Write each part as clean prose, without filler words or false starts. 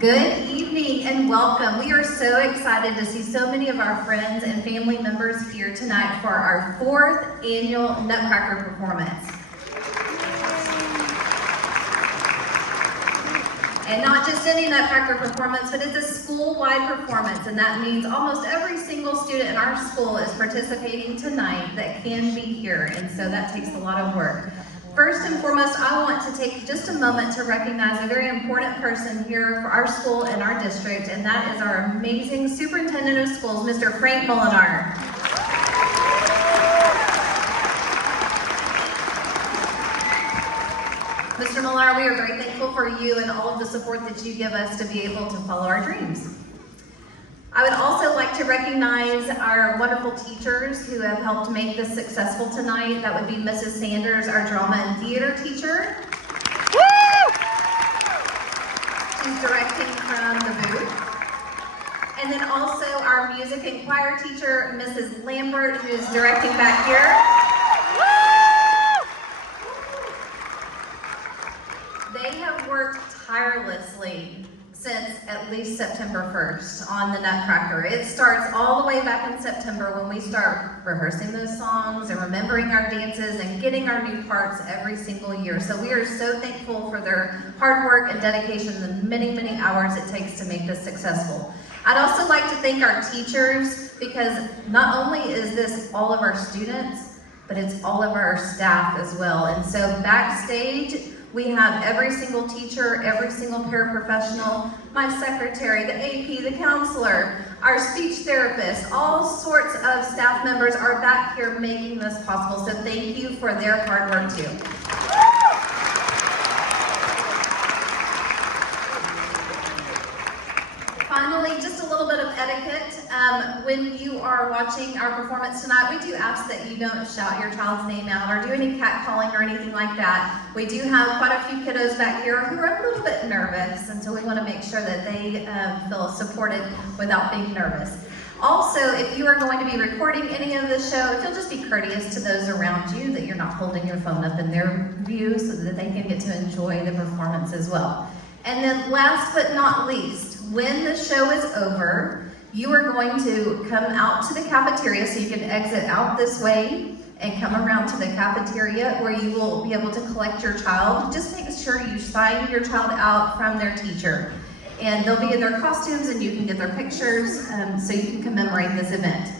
Good evening and welcome. We are so excited to see so many of our friends and family members here tonight for our 4th annual Nutcracker performance. And not just any Nutcracker performance, but it's a school-wide performance, and that means almost every single student in our school is participating tonight that can be here, and so that takes a lot of work. First and foremost, I want to take just a moment to recognize a very important person here for our school and our district, and that is our amazing Superintendent of Schools, Mr. Frank Molinar. Mr. Molinar, we are very thankful for you and all of the support that you give us to be able to follow our dreams. I would also like to recognize our wonderful teachers who have helped make this successful tonight. That would be Mrs. Sanders, our drama and theater teacher. Woo! She's directing from the booth. And then also our music and choir teacher, Mrs. Lambert, who's directing back here. Woo! They have worked tirelessly since at least September 1st on the Nutcracker. It starts all the way back in September when we start rehearsing those songs and remembering our dances and getting our new parts every single year. So we are so thankful for their hard work and dedication and the many, many hours it takes to make this successful. I'd also like to thank our teachers, because not only is this all of our students, but it's all of our staff as well. And so backstage, we have every single teacher, every single paraprofessional, my secretary, the AP, the counselor, our speech therapist, all sorts of staff members are back here making this possible. So thank you for their hard work too. Finally, just a little bit of etiquette. When you are watching our performance tonight, we do ask that you don't shout your child's name out or do any catcalling or anything like that. We do have quite a few kiddos back here who are a little bit nervous, and so we want to make sure that they feel supported without being nervous. Also, if you are going to be recording any of the show, if you'll just be courteous to those around you, that you're not holding your phone up in their view so that they can get to enjoy the performance as well. And then last but not least, when the show is over, you are going to come out to the cafeteria, so you can exit out this way and come around to the cafeteria where you will be able to collect your child. Just make sure you sign your child out from their teacher. And they'll be in their costumes and you can get their pictures so you can commemorate this event.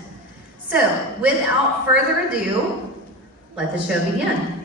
So without further ado, let the show begin.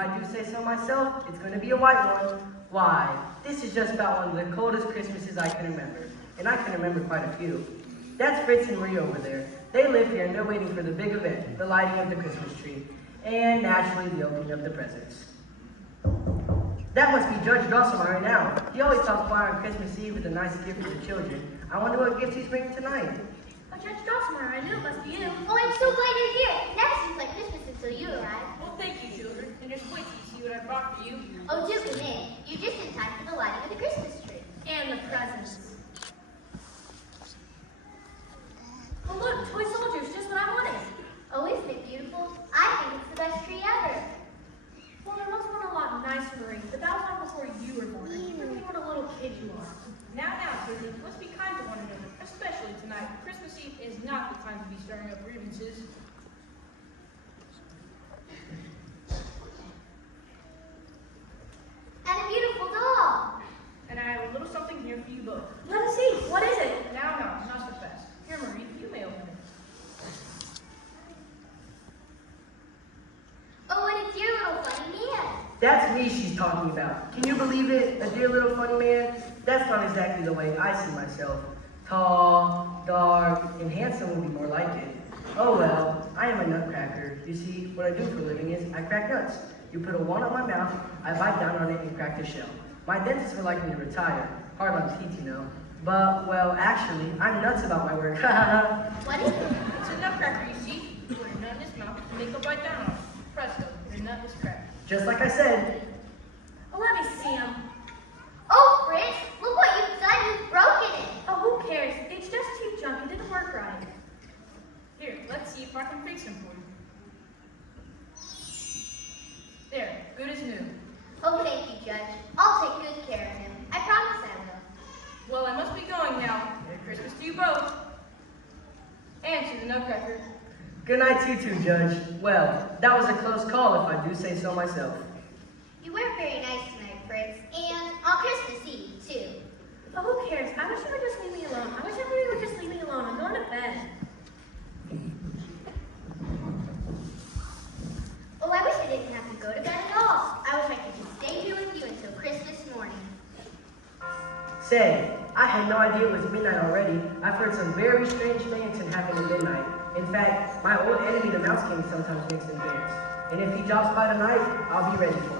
I do say so myself, it's going to be a white one. Why, this is just about one of the coldest Christmases I can remember. And I can remember quite a few. That's Fritz and Marie over there. They live here and they're waiting for the big event, the lighting of the Christmas tree, and naturally the opening of the presents. That must be Judge Drosselmeyer now. He always stops by on Christmas Eve with a nice gift for the children. I wonder what gifts he's bringing tonight. Oh, Judge Drosselmeyer, I knew it must be you. Oh, I'm so glad you're here. It never seems like Christmas until you arrive. Well, thank you, children. And just wait till you see what I brought for you. Oh, do come in. You're just in time for the lighting of the Christmas tree. And the presents. Oh, look, toy soldiers, just what I wanted. Oh, isn't it beautiful? I think it's the best tree ever. Well, there must have been a lot nicer, Marie, but that was not before you were born. Think what a little kid you are. Now, children, let's be kind to one another, especially tonight. Christmas Eve is not the time to be stirring up grievances. And a beautiful doll. And I have a little something here for you both. Let us see. What is it? Now, not so fast. Here, Marie, you may open it. Oh, and a dear little funny man. That's me she's talking about. Can you believe it? A dear little funny man? That's not exactly the way I see myself. Tall, dark, and handsome would be more like it. Oh well, I am a nutcracker. You see, what I do for a living is I crack nuts. You put a walnut in my mouth, I bite down on it and crack the shell. My dentist would like me to retire. Hard on teeth, you know. But, well, actually, I'm nuts about my work. What is it? It's a nutcracker, you see. You put a nut in his mouth and make a bite down on it. Presto, your nut is cracked. Just like I said. Oh, let me see him. Oh, Fritz, look what you've done. You've broken it. Oh, who cares? It's just cheap junk. It didn't work right. Here, let's see if I can fix him for you. There, good as new. Oh, thank you, Judge. I'll take good care of him. I promise I will. Well, I must be going now. Merry Christmas to you both. And to the nutcracker. Good night to you too, Judge. Well, that was a close call if I do say so myself. You were very nice tonight, Fritz. And on Christmas Eve, too. Oh, who cares? I wish you would just leave me alone. I wish everybody would just leave me alone. I'm going to bed. Oh, I wish I didn't have to go to bed at all. I wish I could just stay here with you until Christmas morning. Say, I had no idea it was midnight already. I've heard some very strange things can happen at midnight. In fact, my old enemy, the Mouse King, sometimes makes them dance. And if he drops by tonight, I'll be ready for him.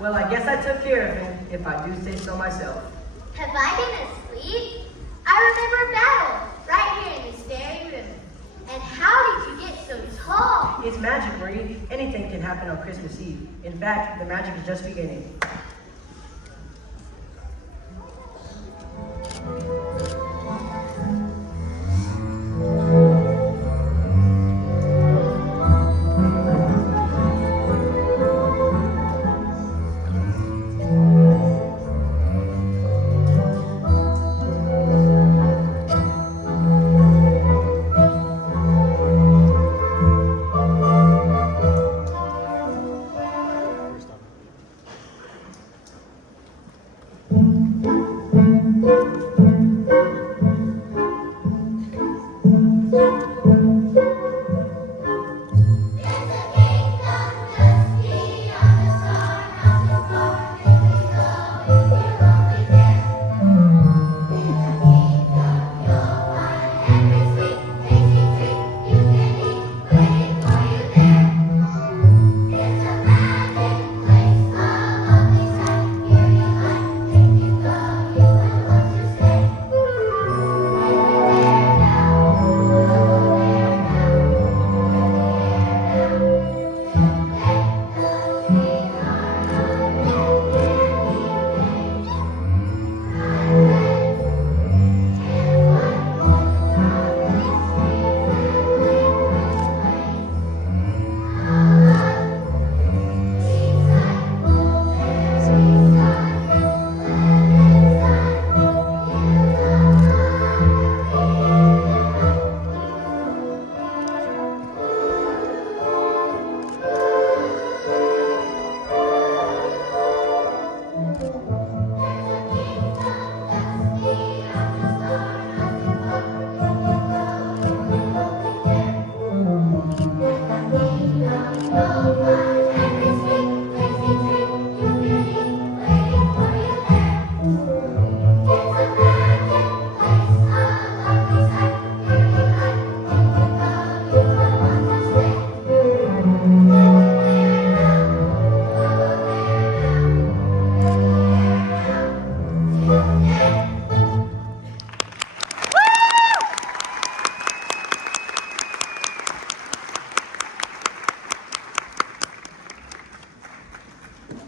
Well, I guess I took care of him, if I do say so myself. Have I been asleep? I remember a battle right here in this very room. And how did you get so tall? It's magic, Marie. Anything can happen on Christmas Eve. In fact, the magic is just beginning.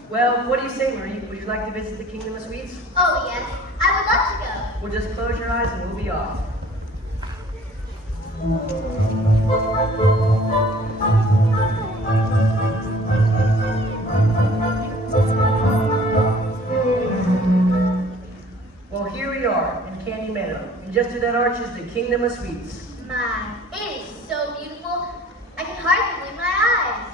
Well, what do you say, Marie? Would you like to visit the Kingdom of Sweets? Oh, yes. I would love to go. Well, just close your eyes and we'll be off. Well, here we are in Candy Meadow, and just to that arch is the Kingdom of Sweets. My, it is so beautiful. I can hardly believe my eyes.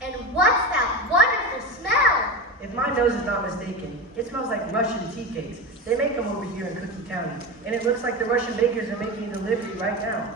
And what's that wonderful smell? If my nose is not mistaken, it smells like Russian tea cakes. They make them over here in Cookie County, and it looks like the Russian bakers are making a delivery right now.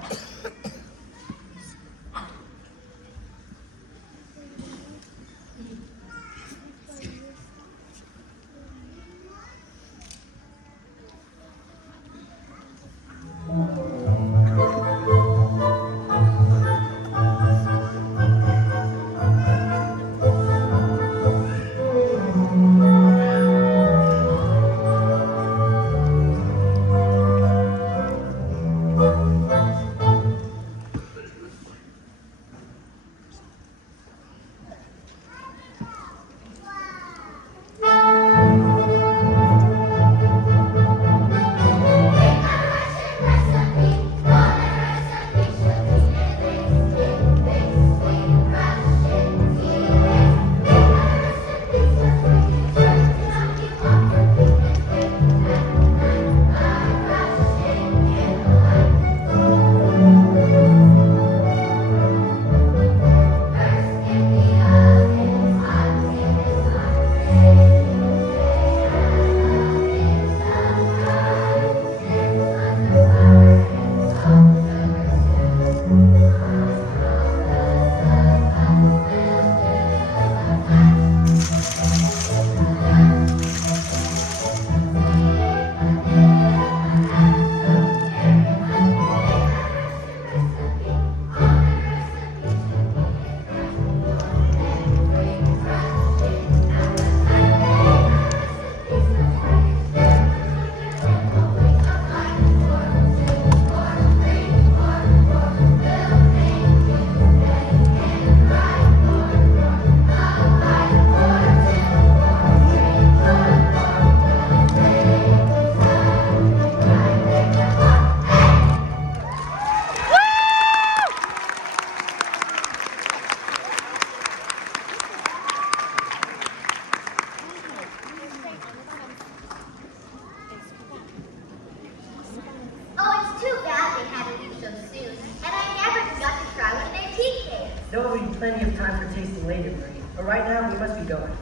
will be plenty of time for tasting later, Marie. But right now, we must be going.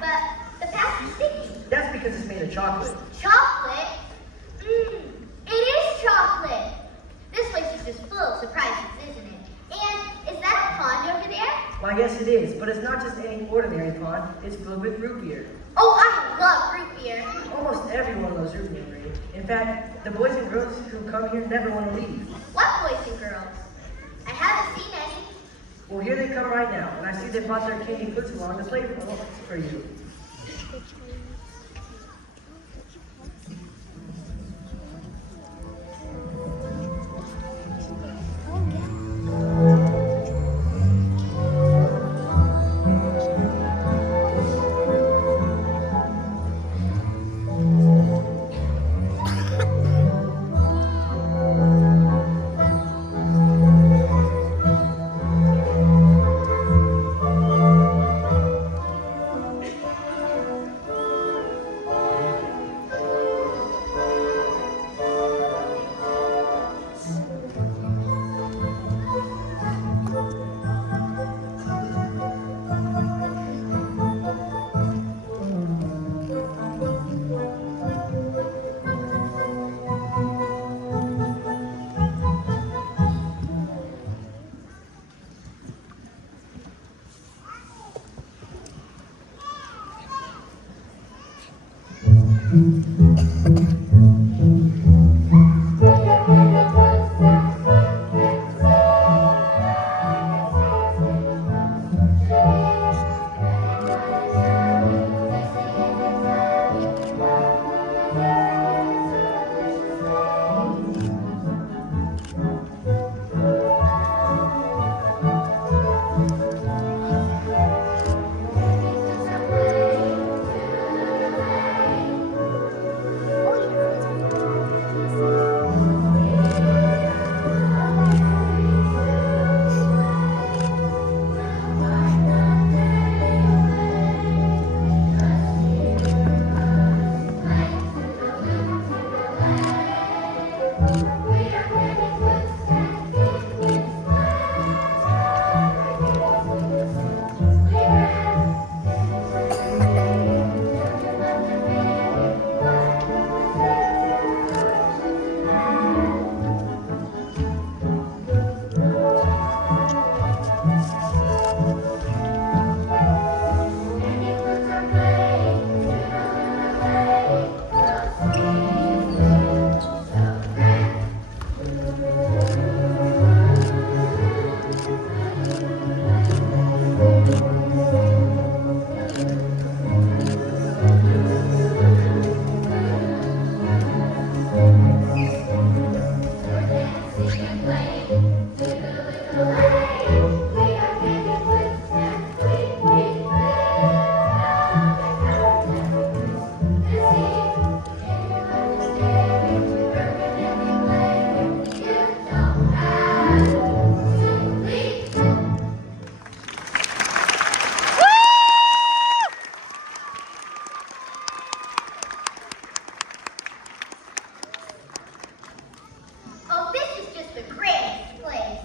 But the patch is sticky. That's because it's made of chocolate. Chocolate? It is chocolate. This place is just full of surprises, isn't it? And is that a pond over there? Well, yes, it is, but it's not just any ordinary pond. It's filled with root beer. Oh, I love root beer. Almost everyone loves root beer, Marie. In fact, the boys and girls who come here never want to leave. What boys and girls? I haven't seen any. Well, here they come right now, and I see they brought their candy foods along to play for you.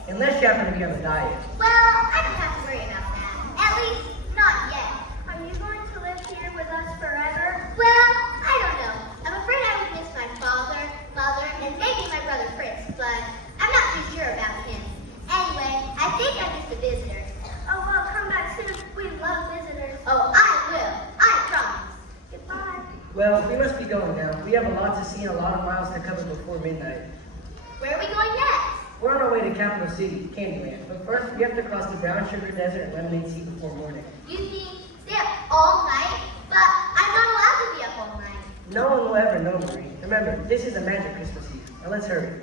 Unless you happen to be on a diet. Well, I don't have to worry about that. At least, not yet. Are you going to live here with us forever? Well, I don't know. I'm afraid I would miss my father, mother, and maybe my brother Fritz, but I'm not too sure about him. Anyway, I think I'm just a visitor. Oh, well, come back soon. We love visitors. Oh, I will. I promise. Goodbye. Well, we must be going now. We have a lot to see and a lot of miles to cover before midnight. Where are we going next? We're on our way to Capital City, Candyland. But first, we have to cross the Brown Sugar Desert and Lemonade Sea before morning. You mean stay up all night? But I'm not allowed to be up all night. No one will ever know, Marie. Remember, this is a magic Christmas Eve. Now let's hurry.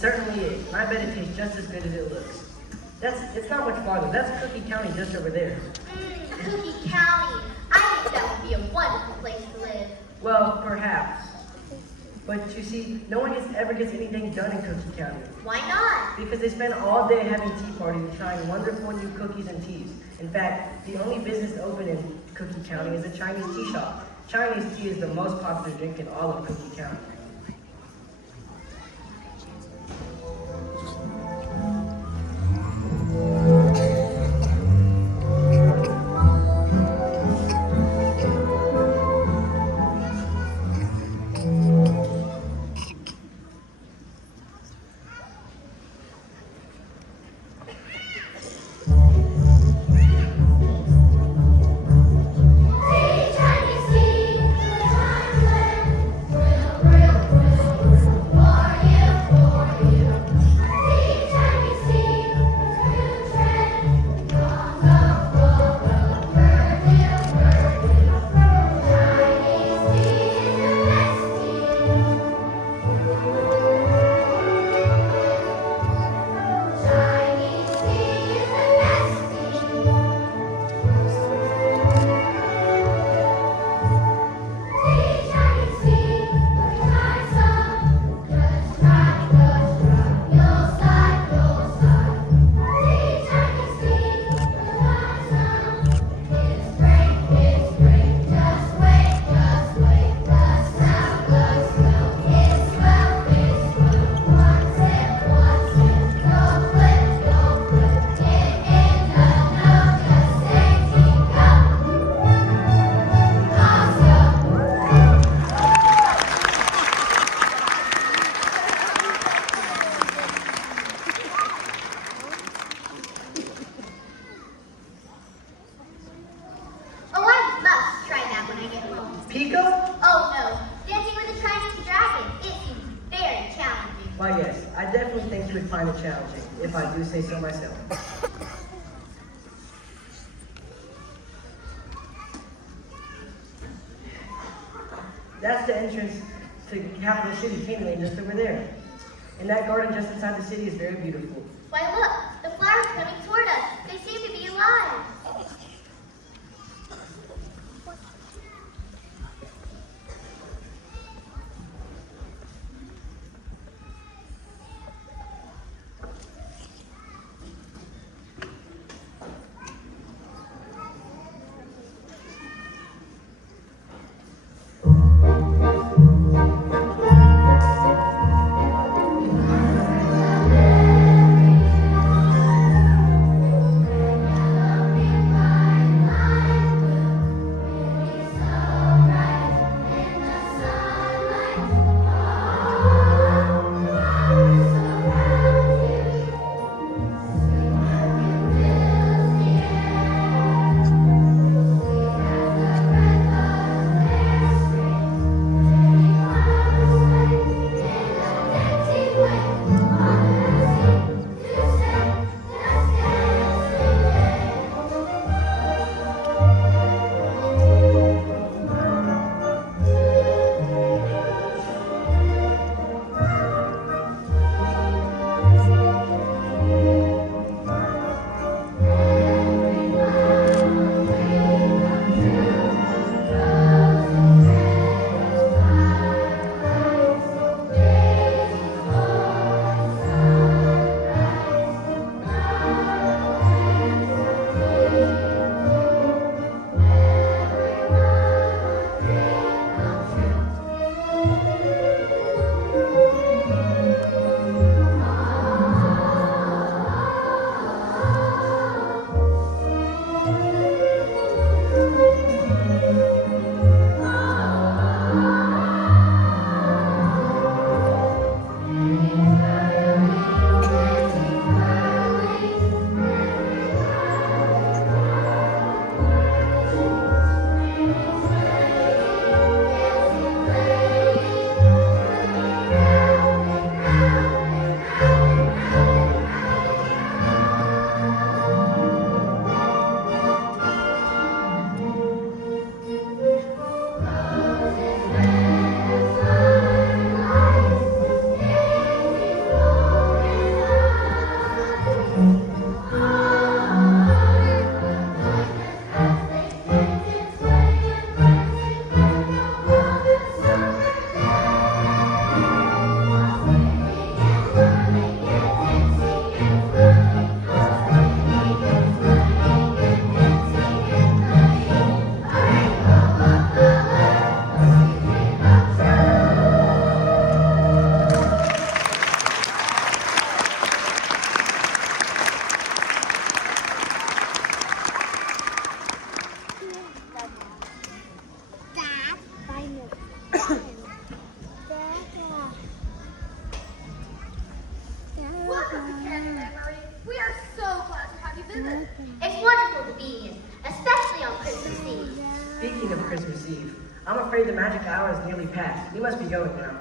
certainly is, and I bet it tastes just as good as it looks. It's not much farther. That's Cookie County just over there. Cookie County. I think that would be a wonderful place to live. Well, perhaps. But you see, no one ever gets anything done in Cookie County. Why not? Because they spend all day having tea parties and trying wonderful new cookies and teas. In fact, the only business open in Cookie County is a Chinese tea shop. Chinese tea is the most popular drink in all of Cookie County. Why, yes, I definitely think you would find it challenging, if I do say so myself. That's the entrance to Capital City, Canaan, just over there. And that garden just inside the city is very beautiful. Why look, the flowers are coming toward us. They seem to be alive. It's wonderful to be in, especially on Christmas Eve. Speaking of Christmas Eve, I'm afraid the magic hour is nearly past. We must be going now.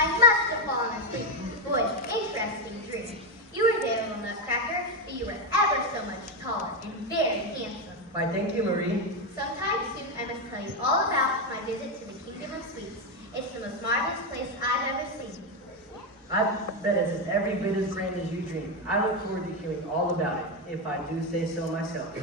I must have fallen asleep. Boy, interesting dream. You were there, little Nutcracker, but you were ever so much taller and very handsome. Why, thank you, Marie. Sometime soon, I must tell you all about my visit to the Kingdom of Sweets. It's the most marvelous place I've ever seen. I bet it's every bit as grand as you dream. I look forward to hearing all about it, if I do say so myself.